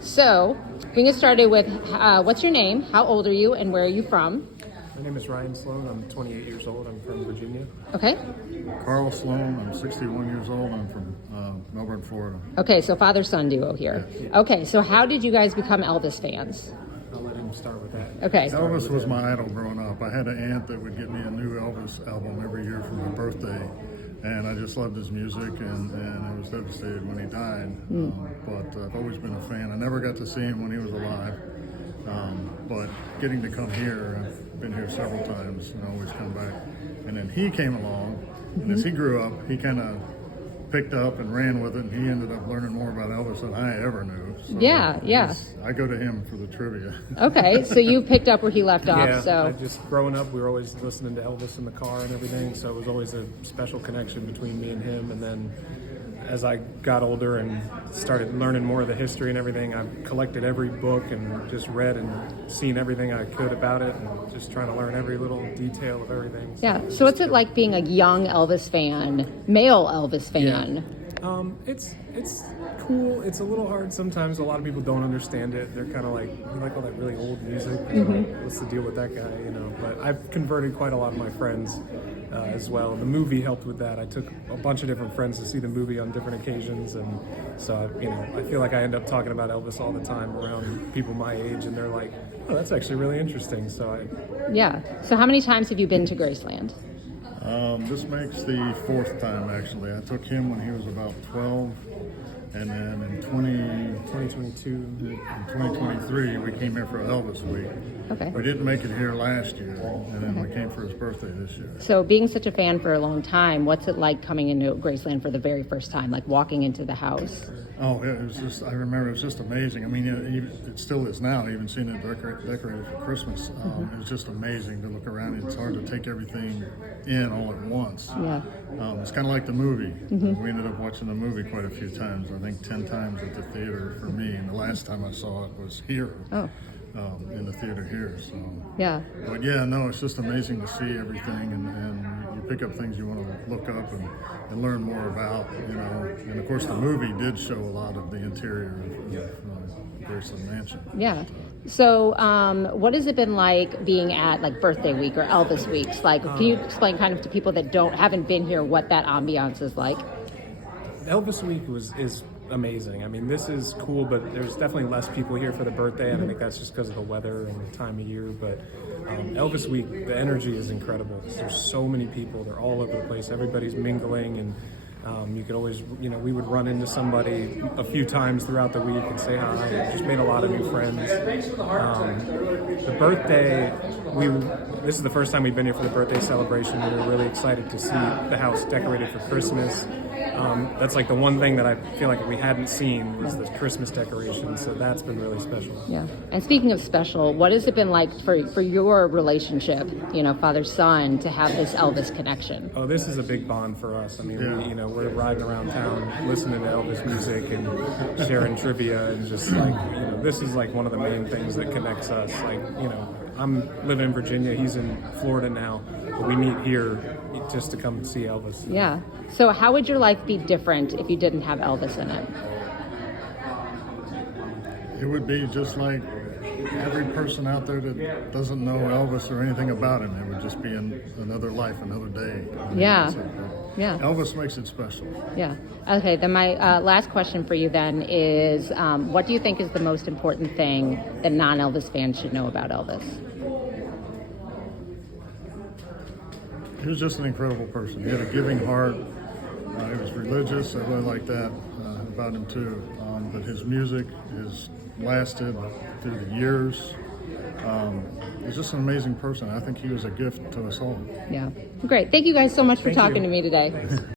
So we can get started with what's your name, how old are you, and where are you from? My name is Ryan Sloan. I'm 28 years old. I'm from Virginia. Okay. Carl Sloan. I'm 61 years old. I'm from Melbourne, Florida. Okay, so father-son duo here. Yeah. Okay, so how did you guys become Elvis fans? I'll let him start with that. Okay. Elvis was my idol growing up. I had an aunt that would get me a new Elvis album every year for my birthday, and I just loved his music, and I was devastated when he died. But I've always been a fan. I never got to see him when he was alive, but getting to come here, I've been here several times and always come back. And then he came along, and as he grew up, he kind of picked up and ran with it, and he ended up learning more about Elvis than I ever knew. So Yeah. I go to him for the trivia. Okay, so you picked up where he left off. Yeah, So just growing up, we were always listening to Elvis in the car and everything, so it was always a special connection between me and him. And then as I got older and started learning more of the history and everything, I collected every book and just read and seen everything I could about it, and just trying to learn every little detail of everything. yeah, so what's it like being a young Elvis fan, male Elvis fan? It's cool. It's a little hard sometimes. A lot of people don't understand it. They're kind of like, you like all that really old music. Like, what's the deal with that guy? You know. But I've converted quite a lot of my friends as well. And the movie helped with that. I took a bunch of different friends to see the movie on different occasions, and so I feel like I end up talking about Elvis all the time around people my age, and they're like, "Oh, that's actually really interesting." Yeah. So how many times have you been to Graceland? This makes the fourth time, actually. I took him when he was about 12, and then in 2023, we came here for Elvis Week. Okay. We didn't make it here last year, and then we came for his birthday this year. So being such a fan for a long time, what's it like coming into Graceland for the very first time, like walking into the house? Oh, it was just, I remember it was just amazing. I mean, it still is now, even seeing it decorated for Christmas. It was just amazing to look around. It's hard to take everything in all at once. Yeah. It's kind of like the movie. We ended up watching the movie quite a few times, I think 10 times at the theater for me. And the last time I saw it was here. Oh. In the theater here. So. Yeah. But yeah, no, it's just amazing to see everything, and you pick up things you want to look up and learn more about, you know. And of course, the movie did show a lot of the interior of Graceland Mansion. Yeah. So what has it been like being at like birthday week or Elvis weeks? Like, can you explain kind of to people that haven't been here what that ambiance is like? Elvis Week is amazing. I mean, this is cool, but there's definitely less people here for the birthday, and I think that's just because of the weather and the time of year. But Elvis Week, the energy is incredible. There's so many people. They're all over the place. Everybody's mingling, and you could always, we would run into somebody a few times throughout the week and say hi. And just made a lot of new friends. The birthday, this is the first time we've been here for the birthday celebration. We were really excited to see the house decorated for Christmas. That's like the one thing that I feel like we hadn't seen was the Christmas decoration, so that's been really special. Yeah. And speaking of special, what has it been like for your relationship, father-son, to have this Elvis connection? Oh, this is a big bond for us. I mean, we're riding around town listening to Elvis music and sharing trivia, and just like, this is like one of the main things that connects us. Like, I'm living in Virginia, he's in Florida now, but we meet here just to come see Elvis. Yeah. So how would your life be different if you didn't have Elvis in it? It would be just like every person out there that doesn't know Elvis or anything about him. It would just be another life, another day. Yeah. Yeah. Elvis makes it special. Yeah. Okay, then my last question for you then is, what do you think is the most important thing that non-Elvis fans should know about Elvis? He was just an incredible person. He had a giving heart. He was religious. I really like that about him too. But his music has lasted through the years. He's just an amazing person. I think he was a gift to us all. Yeah. Great. Thank you guys so much for Thank talking you. to me today. Thanks.